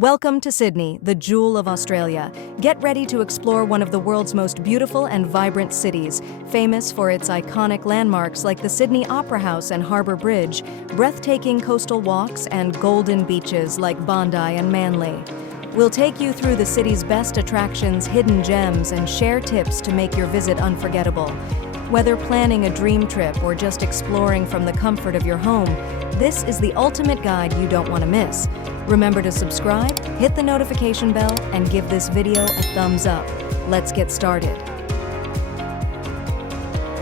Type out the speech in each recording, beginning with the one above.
Welcome to Sydney, the jewel of Australia. Get ready to explore one of the world's most beautiful and vibrant cities, famous for its iconic landmarks like the Sydney Opera House and Harbour Bridge, breathtaking coastal walks, and golden beaches like Bondi and Manly. We'll take you through the city's best attractions, hidden gems, and share tips to make your visit unforgettable. Whether planning a dream trip or just exploring from the comfort of your home, this is the ultimate guide you don't want to miss. Remember to subscribe, hit the notification bell, and give this video a thumbs up. Let's get started.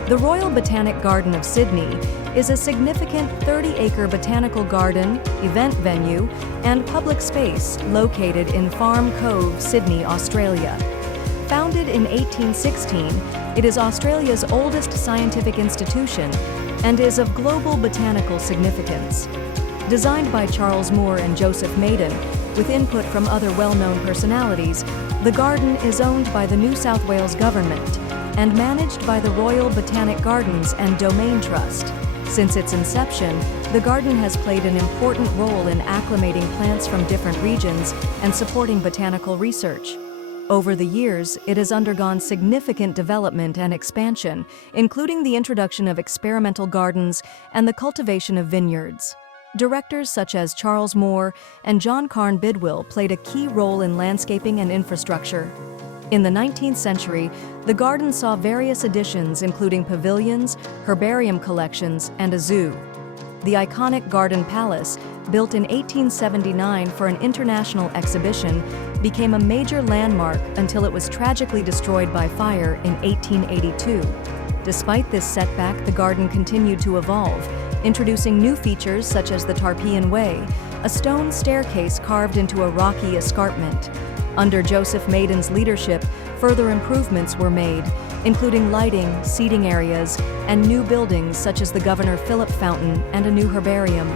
The Royal Botanic Garden of Sydney is a significant 30-acre botanical garden, event venue, and public space located in Farm Cove, Sydney, Australia. Founded in 1816, it is Australia's oldest scientific institution and is of global botanical significance. Designed by Charles Moore and Joseph Maiden, with input from other well-known personalities, the garden is owned by the New South Wales Government and managed by the Royal Botanic Gardens and Domain Trust. Since its inception, the garden has played an important role in acclimating plants from different regions and supporting botanical research. Over the years, it has undergone significant development and expansion, including the introduction of experimental gardens and the cultivation of vineyards. Directors such as Charles Moore and John Carn Bidwell played a key role in landscaping and infrastructure. In the 19th century, the garden saw various additions including pavilions, herbarium collections, and a zoo. The iconic Garden Palace, built in 1879 for an international exhibition, became a major landmark until it was tragically destroyed by fire in 1882. Despite this setback, the garden continued to evolve, introducing new features such as the Tarpeian Way, a stone staircase carved into a rocky escarpment. Under Joseph Maiden's leadership, further improvements were made, including lighting, seating areas, and new buildings such as the Governor Phillip Fountain and a new herbarium.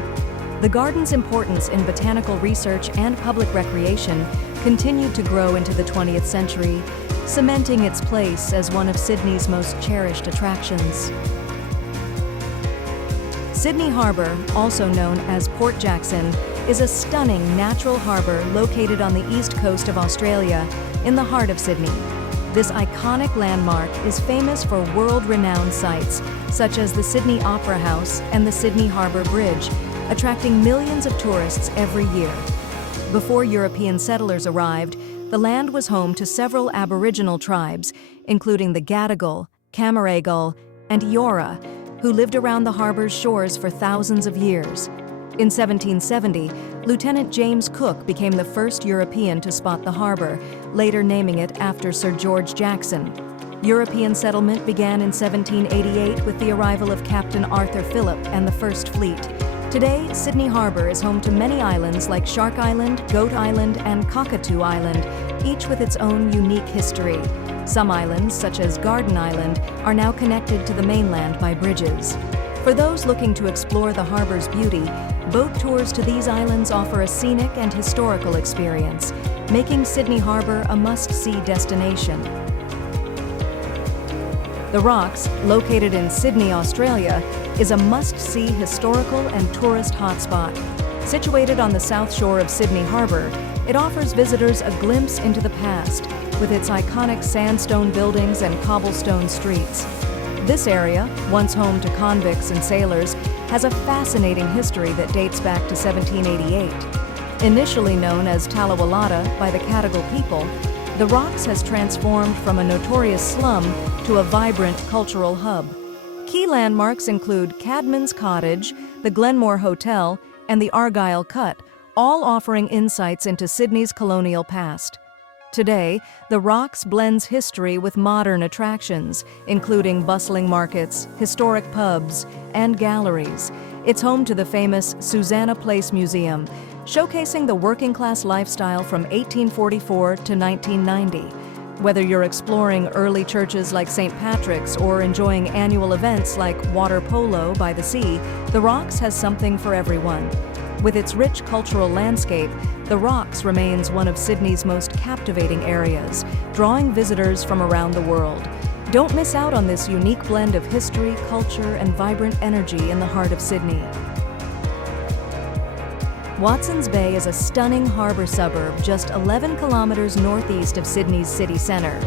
The garden's importance in botanical research and public recreation continued to grow into the 20th century, cementing its place as one of Sydney's most cherished attractions. Sydney Harbour, also known as Port Jackson, is a stunning natural harbour located on the east coast of Australia, in the heart of Sydney. This iconic landmark is famous for world-renowned sites, such as the Sydney Opera House and the Sydney Harbour Bridge, attracting millions of tourists every year. Before European settlers arrived, the land was home to several Aboriginal tribes, including the Gadigal, Cammeraygal, and Eora, who lived around the harbour's shores for thousands of years. In 1770, Lieutenant James Cook became the first European to spot the harbour, later naming it after Sir George Jackson. European settlement began in 1788 with the arrival of Captain Arthur Phillip and the First Fleet. Today, Sydney Harbour is home to many islands like Shark Island, Goat Island, and Cockatoo Island, each with its own unique history. Some islands, such as Garden Island, are now connected to the mainland by bridges. For those looking to explore the harbour's beauty, boat tours to these islands offer a scenic and historical experience, making Sydney Harbour a must-see destination. The Rocks, located in Sydney, Australia, is a must-see historical and tourist hotspot. Situated on the south shore of Sydney Harbour, it offers visitors a glimpse into the past, with its iconic sandstone buildings and cobblestone streets. This area, once home to convicts and sailors, has a fascinating history that dates back to 1788. Initially known as Talawalata by the Cadigal people, the Rocks has transformed from a notorious slum to a vibrant cultural hub. Key landmarks include Cadman's Cottage, the Glenmore Hotel, and the Argyle Cut, all offering insights into Sydney's colonial past. Today, the Rocks blends history with modern attractions, including bustling markets, historic pubs, and galleries. It's home to the famous Susanna Place Museum, showcasing the working-class lifestyle from 1844 to 1990. Whether you're exploring early churches like St. Patrick's or enjoying annual events like water polo by the sea, the Rocks has something for everyone. With its rich cultural landscape, the Rocks remains one of Sydney's most captivating areas, drawing visitors from around the world. Don't miss out on this unique blend of history, culture, and vibrant energy in the heart of Sydney. Watsons Bay is a stunning harbour suburb just 11 kilometres northeast of Sydney's city centre.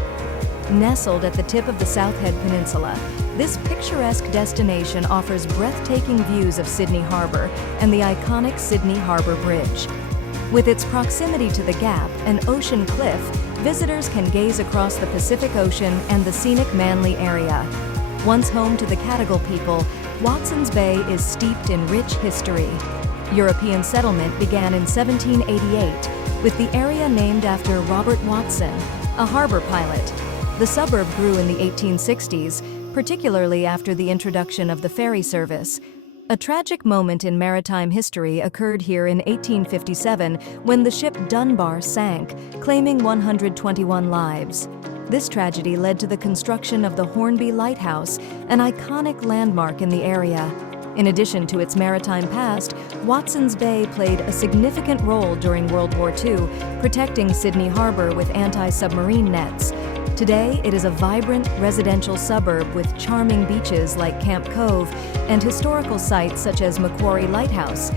Nestled at the tip of the South Head Peninsula, this picturesque destination offers breathtaking views of Sydney Harbour and the iconic Sydney Harbour Bridge. With its proximity to the Gap, an ocean cliff, visitors can gaze across the Pacific Ocean and the scenic Manly area. Once home to the Cadigal people, Watsons Bay is steeped in rich history. European settlement began in 1788, with the area named after Robert Watson, a harbour pilot. The suburb grew in the 1860s, particularly after the introduction of the ferry service. A tragic moment in maritime history occurred here in 1857 when the ship Dunbar sank, claiming 121 lives. This tragedy led to the construction of the Hornby Lighthouse, an iconic landmark in the area. In addition to its maritime past, Watsons Bay played a significant role during World War II, protecting Sydney Harbour with anti-submarine nets. Today, it is a vibrant residential suburb with charming beaches like Camp Cove and historical sites such as Macquarie Lighthouse.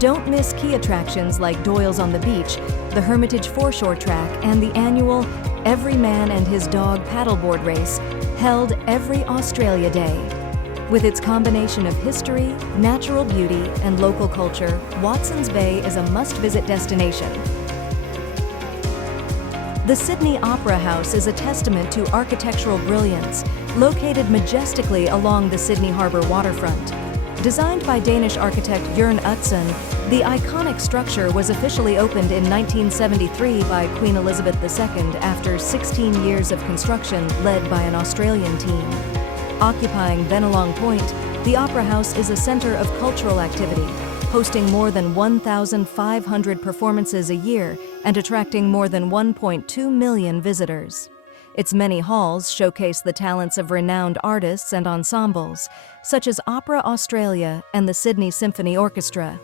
Don't miss key attractions like Doyle's on the Beach, the Hermitage Foreshore Track, and the annual Every Man and His Dog paddleboard race, held every Australia Day. With its combination of history, natural beauty, and local culture, Watsons Bay is a must-visit destination. The Sydney Opera House is a testament to architectural brilliance, located majestically along the Sydney Harbour waterfront. Designed by Danish architect Jørn Utzon, the iconic structure was officially opened in 1973 by Queen Elizabeth II after 16 years of construction led by an Australian team. Occupying Bennelong Point, the Opera House is a centre of cultural activity, hosting more than 1,500 performances a year and attracting more than 1.2 million visitors. Its many halls showcase the talents of renowned artists and ensembles, such as Opera Australia and the Sydney Symphony Orchestra.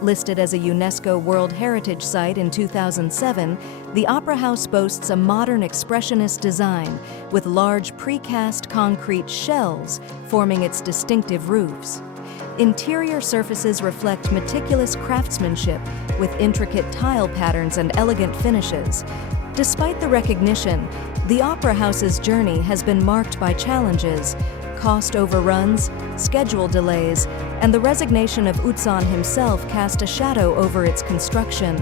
Listed as a UNESCO World Heritage Site in 2007, the Opera House boasts a modern expressionist design with large precast concrete shells forming its distinctive roofs. Interior surfaces reflect meticulous craftsmanship with intricate tile patterns and elegant finishes. Despite the recognition, the Opera House's journey has been marked by challenges, cost overruns, schedule delays, and the resignation of Utzon himself cast a shadow over its construction.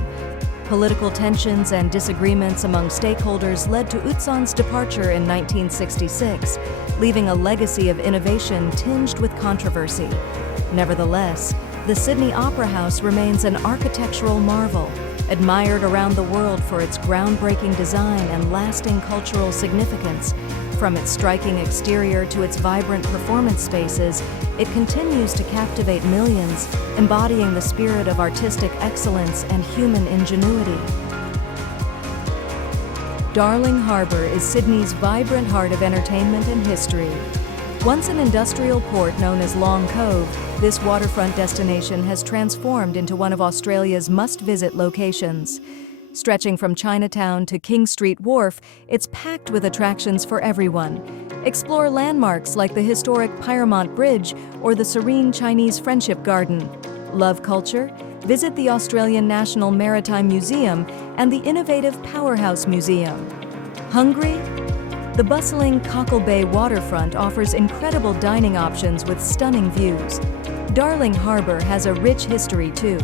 Political tensions and disagreements among stakeholders led to Utzon's departure in 1966, leaving a legacy of innovation tinged with controversy. Nevertheless, the Sydney Opera House remains an architectural marvel, admired around the world for its groundbreaking design and lasting cultural significance. From its striking exterior to its vibrant performance spaces, it continues to captivate millions, embodying the spirit of artistic excellence and human ingenuity. Darling Harbour is Sydney's vibrant heart of entertainment and history. Once an industrial port known as Long Cove, this waterfront destination has transformed into one of Australia's must-visit locations. Stretching from Chinatown to King Street Wharf, it's packed with attractions for everyone. Explore landmarks like the historic Pyrmont Bridge or the serene Chinese Friendship Garden. Love culture? Visit the Australian National Maritime Museum and the innovative Powerhouse Museum. Hungry? The bustling Cockle Bay waterfront offers incredible dining options with stunning views. Darling Harbour has a rich history too.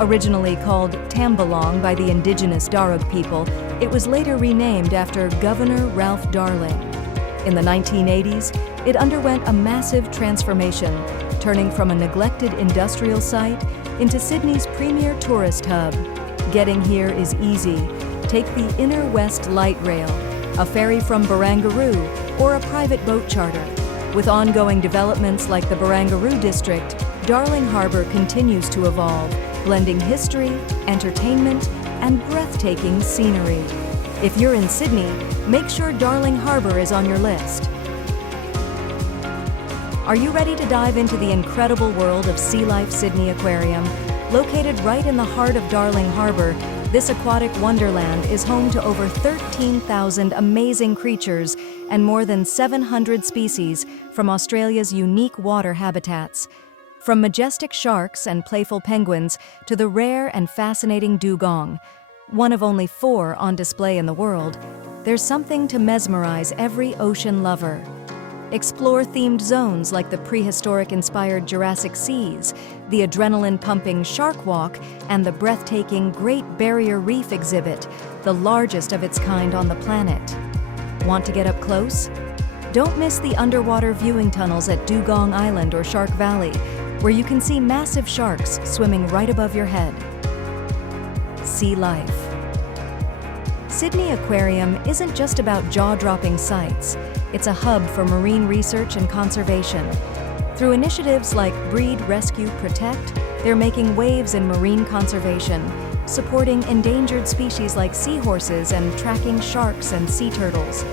Originally called Tambalong by the indigenous Darug people, it was later renamed after Governor Ralph Darling. In the 1980s, it underwent a massive transformation, turning from a neglected industrial site into Sydney's premier tourist hub. Getting here is easy. Take the Inner West Light Rail, a ferry from Barangaroo, or a private boat charter. With ongoing developments like the Barangaroo District, Darling Harbour continues to evolve, blending history, entertainment, and breathtaking scenery. If you're in Sydney, make sure Darling Harbour is on your list. Are you ready to dive into the incredible world of Sea Life Sydney Aquarium? Located right in the heart of Darling Harbour, this aquatic wonderland is home to over 13,000 amazing creatures and more than 700 species from Australia's unique water habitats. From majestic sharks and playful penguins to the rare and fascinating dugong, one of only 4 on display in the world, there's something to mesmerize every ocean lover. Explore themed zones like the prehistoric-inspired Jurassic Seas, the adrenaline-pumping Shark Walk, and the breathtaking Great Barrier Reef exhibit, the largest of its kind on the planet. Want to get up close? Don't miss the underwater viewing tunnels at Dugong Island or Shark Valley, where you can see massive sharks swimming right above your head. Sea life. Sydney Aquarium isn't just about jaw-dropping sights. It's a hub for marine research and conservation. Through initiatives like Breed, Rescue, Protect, they're making waves in marine conservation, supporting endangered species like seahorses and tracking sharks and sea turtles.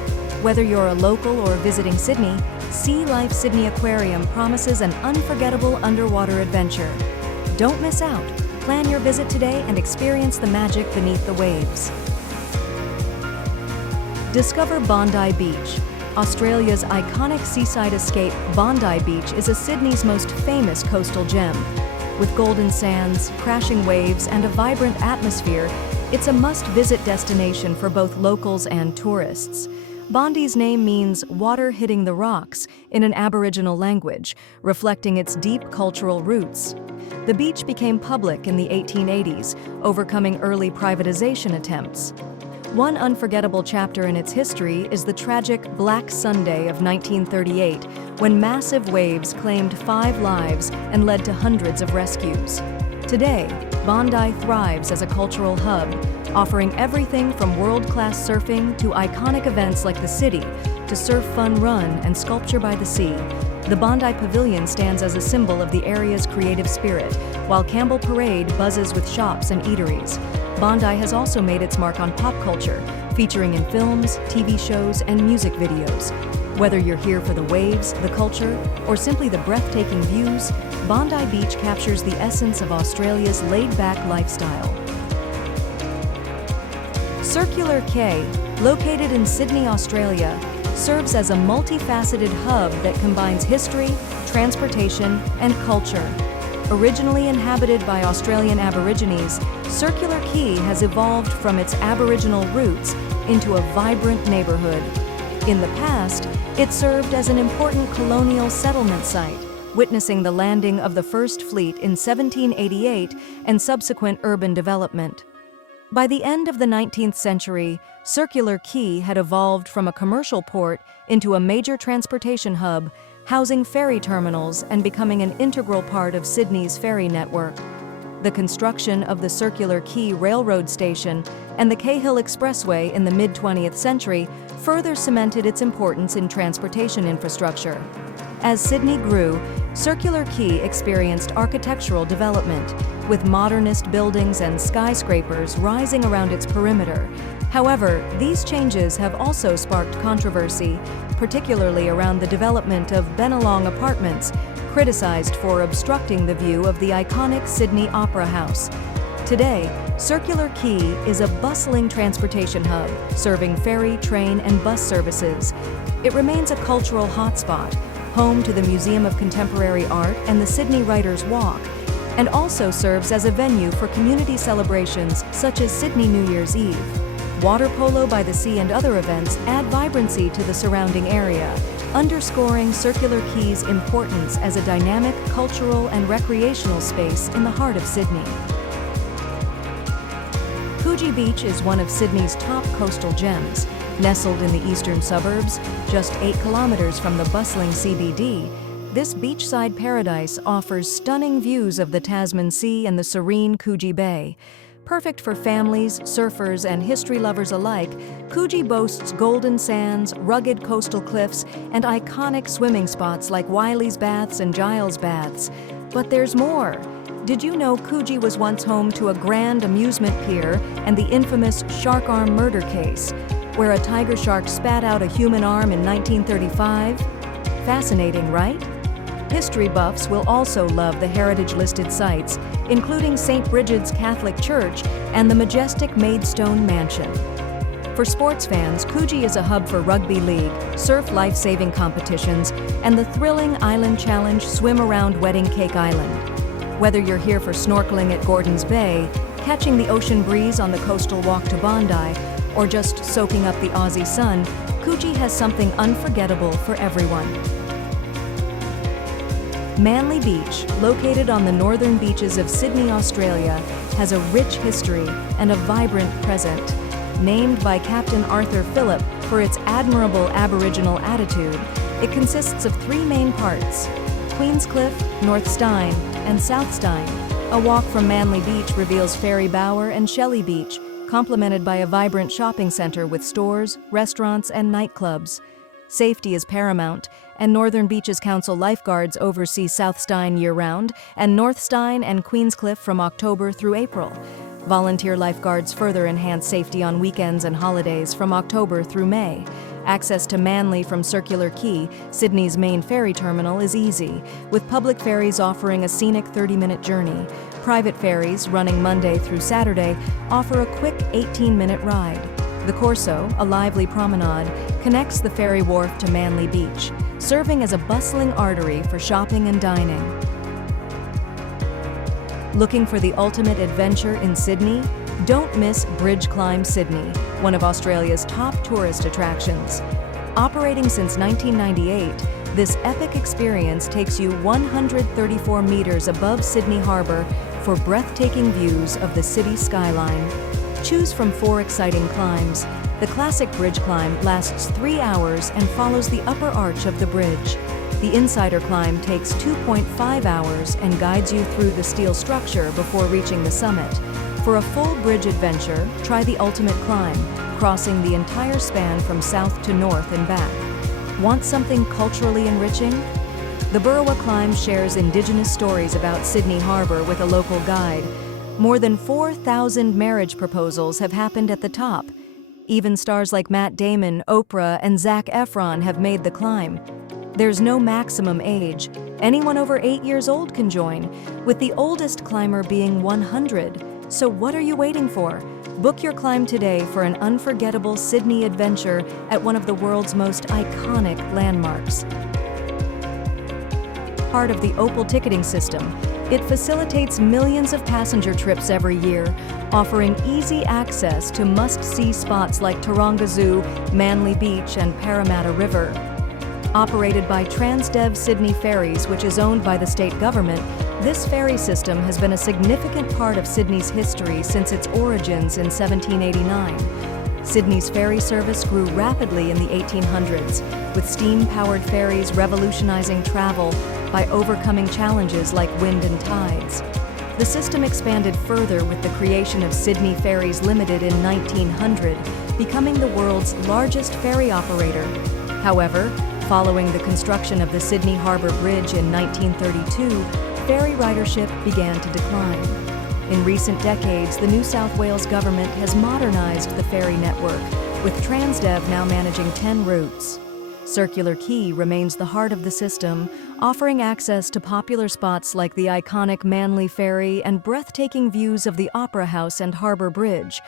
Whether you're a local or visiting Sydney, Sea Life Sydney Aquarium promises an unforgettable underwater adventure. Don't miss out. Plan your visit today and experience the magic beneath the waves. Discover Bondi Beach. Australia's iconic seaside escape, Bondi Beach is Sydney's most famous coastal gem. With golden sands, crashing waves, and a vibrant atmosphere, it's a must-visit destination for both locals and tourists. Bondi's name means water hitting the rocks in an Aboriginal language, reflecting its deep cultural roots. The beach became public in the 1880s, overcoming early privatization attempts. One unforgettable chapter in its history is the tragic Black Sunday of 1938, when massive waves claimed 5 lives and led to hundreds of rescues. Today, Bondi thrives as a cultural hub, offering everything from world-class surfing to iconic events like the City, to Surf Fun Run and Sculpture by the Sea. The Bondi Pavilion stands as a symbol of the area's creative spirit, while Campbell Parade buzzes with shops and eateries. Bondi has also made its mark on pop culture, featuring in films, TV shows, and music videos. Whether you're here for the waves, the culture, or simply the breathtaking views, Bondi Beach captures the essence of Australia's laid-back lifestyle. Circular Quay, located in Sydney, Australia, serves as a multifaceted hub that combines history, transportation, and culture. Originally inhabited by Australian Aborigines, Circular Quay has evolved from its Aboriginal roots into a vibrant neighborhood. In the past, it served as an important colonial settlement site, witnessing the landing of the First Fleet in 1788 and subsequent urban development. By the end of the 19th century, Circular Quay had evolved from a commercial port into a major transportation hub, housing ferry terminals and becoming an integral part of Sydney's ferry network. The construction of the Circular Quay Railroad Station and the Cahill Expressway in the mid-20th century further cemented its importance in transportation infrastructure. As Sydney grew, Circular Quay experienced architectural development, with modernist buildings and skyscrapers rising around its perimeter. However, these changes have also sparked controversy, particularly around the development of Bennelong Apartments, criticized for obstructing the view of the iconic Sydney Opera House. Today, Circular Quay is a bustling transportation hub, serving ferry, train, and bus services. It remains a cultural hotspot, home to the Museum of Contemporary Art and the Sydney Writers' Walk, and also serves as a venue for community celebrations such as Sydney New Year's Eve. Water polo by the sea and other events add vibrancy to the surrounding area, underscoring Circular Quay's importance as a dynamic cultural and recreational space in the heart of Sydney. Coogee Beach is one of Sydney's top coastal gems. Nestled in the eastern suburbs, just 8 kilometers from the bustling CBD, this beachside paradise offers stunning views of the Tasman Sea and the serene Coogee Bay. Perfect for families, surfers, and history lovers alike, Coogee boasts golden sands, rugged coastal cliffs, and iconic swimming spots like Wiley's Baths and Giles Baths. But there's more. Did you know Coogee was once home to a grand amusement pier and the infamous shark arm murder case, where a tiger shark spat out a human arm in 1935? Fascinating, right? History buffs will also love the heritage-listed sites, including St. Bridget's Catholic Church and the majestic Maidstone Mansion. For sports fans, Coogee is a hub for rugby league, surf life-saving competitions, and the thrilling Island Challenge Swim Around Wedding Cake Island. Whether you're here for snorkeling at Gordons Bay, catching the ocean breeze on the coastal walk to Bondi, or just soaking up the Aussie sun, Coogee has something unforgettable for everyone. Manly Beach, located on the northern beaches of Sydney, Australia, has a rich history and a vibrant present. Named by Captain Arthur Phillip for its admirable Aboriginal attitude, it consists of three main parts: Queenscliff, North Stein, and South Stein. A walk from Manly Beach reveals Ferry Bower and Shelley Beach, complemented by a vibrant shopping center with stores, restaurants, and nightclubs. Safety is paramount, and Northern Beaches Council lifeguards oversee South Stein year-round and North Stein and Queenscliff from October through April. Volunteer lifeguards further enhance safety on weekends and holidays from October through May. Access to Manly from Circular Quay, Sydney's main ferry terminal, is easy, with public ferries offering a scenic 30-minute journey. Private ferries, running Monday through Saturday, offer a quick 18-minute ride. The Corso, a lively promenade, connects the ferry wharf to Manly Beach, serving as a bustling artery for shopping and dining. Looking for the ultimate adventure in Sydney? Don't miss Bridge Climb Sydney, one of Australia's top tourist attractions. Operating since 1998, this epic experience takes you 134 meters above Sydney Harbour for breathtaking views of the city skyline. Choose from 4 exciting climbs. The classic bridge climb lasts 3 hours and follows the upper arch of the bridge. The Insider climb takes 2.5 hours and guides you through the steel structure before reaching the summit. For a full bridge adventure, try the Ultimate Climb, crossing the entire span from south to north and back. Want something culturally enriching? The Burrawa Climb shares Indigenous stories about Sydney Harbour with a local guide. More than 4,000 marriage proposals have happened at the top. Even stars like Matt Damon, Oprah, and Zac Efron have made the climb. There's no maximum age. Anyone over 8 years old can join, with the oldest climber being 100. So what are you waiting for? Book your climb today for an unforgettable Sydney adventure at one of the world's most iconic landmarks. Part of the Opal ticketing system, it facilitates millions of passenger trips every year, offering easy access to must-see spots like Taronga Zoo, Manly Beach, and Parramatta River. Operated by Transdev Sydney Ferries, which is owned by the state government, this ferry system has been a significant part of Sydney's history since its origins in 1789. Sydney's ferry service grew rapidly in the 1800s, with steam-powered ferries revolutionizing travel by overcoming challenges like wind and tides. The system expanded further with the creation of Sydney Ferries Limited in 1900, becoming the world's largest ferry operator. However, following the construction of the Sydney Harbour Bridge in 1932, ferry ridership began to decline. In recent decades, the New South Wales government has modernized the ferry network, with Transdev now managing 10 routes. Circular Quay remains the heart of the system, offering access to popular spots like the iconic Manly Ferry and breathtaking views of the Opera House and Harbour Bridge.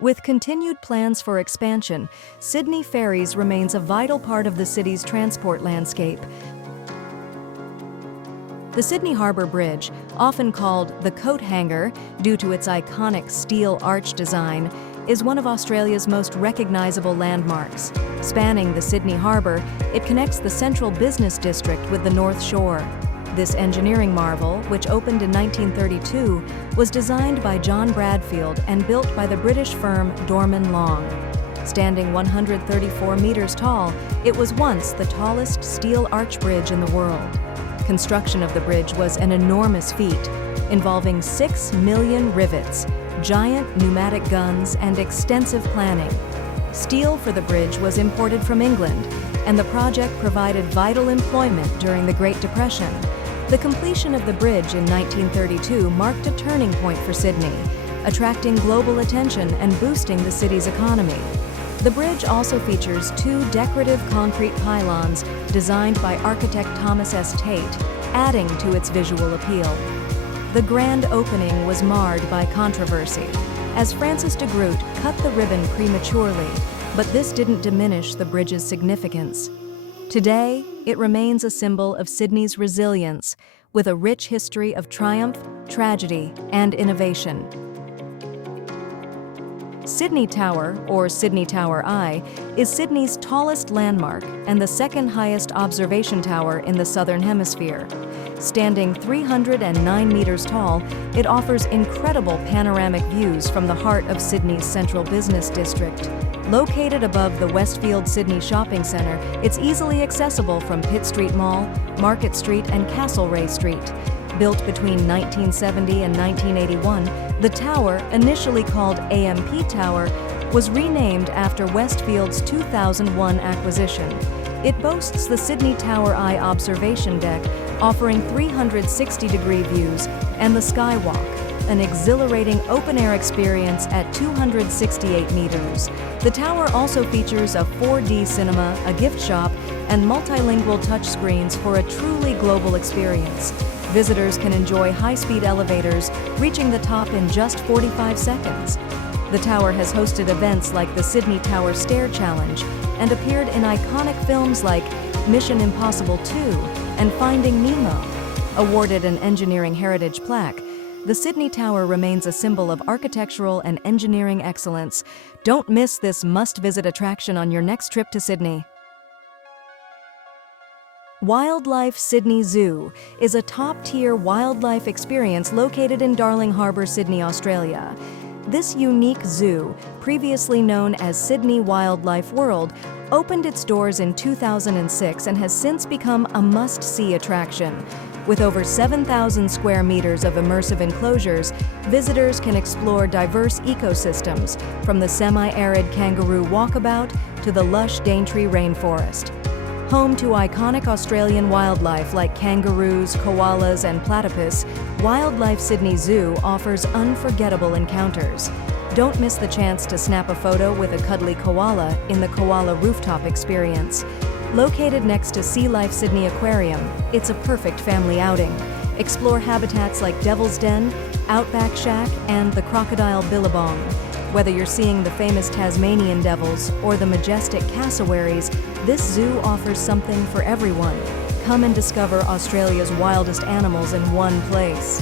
With continued plans for expansion, Sydney Ferries remains a vital part of the city's transport landscape. The Sydney Harbour Bridge, often called the Coat Hanger due to its iconic steel arch design, is one of Australia's most recognizable landmarks. Spanning the Sydney Harbour, it connects the central business district with the North Shore. This engineering marvel, which opened in 1932, was designed by John Bradfield and built by the British firm Dorman Long. Standing 134 meters tall, it was once the tallest steel arch bridge in the world. Construction of the bridge was an enormous feat, involving 6 million rivets, giant pneumatic guns, and extensive planning. Steel for the bridge was imported from England, and the project provided vital employment during the Great Depression. The completion of the bridge in 1932 marked a turning point for Sydney, attracting global attention and boosting the city's economy. The bridge also features 2 decorative concrete pylons designed by architect Thomas S. Tate, adding to its visual appeal. The grand opening was marred by controversy, as Francis de Groot cut the ribbon prematurely, But this didn't diminish the bridge's significance. Today, it remains a symbol of Sydney's resilience, with a rich history of triumph, tragedy, and innovation. Sydney Tower, or Sydney Tower Eye, is Sydney's tallest landmark and the second highest observation tower in the Southern Hemisphere. Standing 309 meters tall, it offers incredible panoramic views from the heart of Sydney's central business district. Located above the Westfield Sydney Shopping Centre, it's easily accessible from Pitt Street Mall, Market Street, and Castlereagh Street. Built between 1970 and 1981, the tower, initially called AMP Tower, was renamed after Westfield's 2001 acquisition. It boasts the Sydney Tower Eye observation deck, offering 360-degree views, and the Skywalk, an exhilarating open-air experience at 268 meters. The tower also features a 4D cinema, a gift shop, and multilingual touchscreens for a truly global experience. Visitors can enjoy high-speed elevators, reaching the top in just 45 seconds. The tower has hosted events like the Sydney Tower Stair Challenge and appeared in iconic films like Mission Impossible 2 and Finding Nemo. Awarded an Engineering Heritage Plaque, the Sydney Tower remains a symbol of architectural and engineering excellence. Don't miss this must-visit attraction on your next trip to Sydney. Wildlife Sydney Zoo is a top-tier wildlife experience located in Darling Harbour, Sydney, Australia. This unique zoo, previously known as Sydney Wildlife World, opened its doors in 2006 and has since become a must-see attraction. With over 7,000 square meters of immersive enclosures, visitors can explore diverse ecosystems, from the semi-arid kangaroo walkabout to the lush Daintree rainforest. Home to iconic Australian wildlife like kangaroos, koalas, and platypus, Wildlife Sydney Zoo offers unforgettable encounters. Don't miss the chance to snap a photo with a cuddly koala in the Koala Rooftop Experience. Located next to Sea Life Sydney Aquarium, it's a perfect family outing. Explore habitats like Devil's Den, Outback Shack, and the Crocodile Billabong. Whether you're seeing the famous Tasmanian devils or the majestic cassowaries, this zoo offers something for everyone. Come and discover Australia's wildest animals in one place.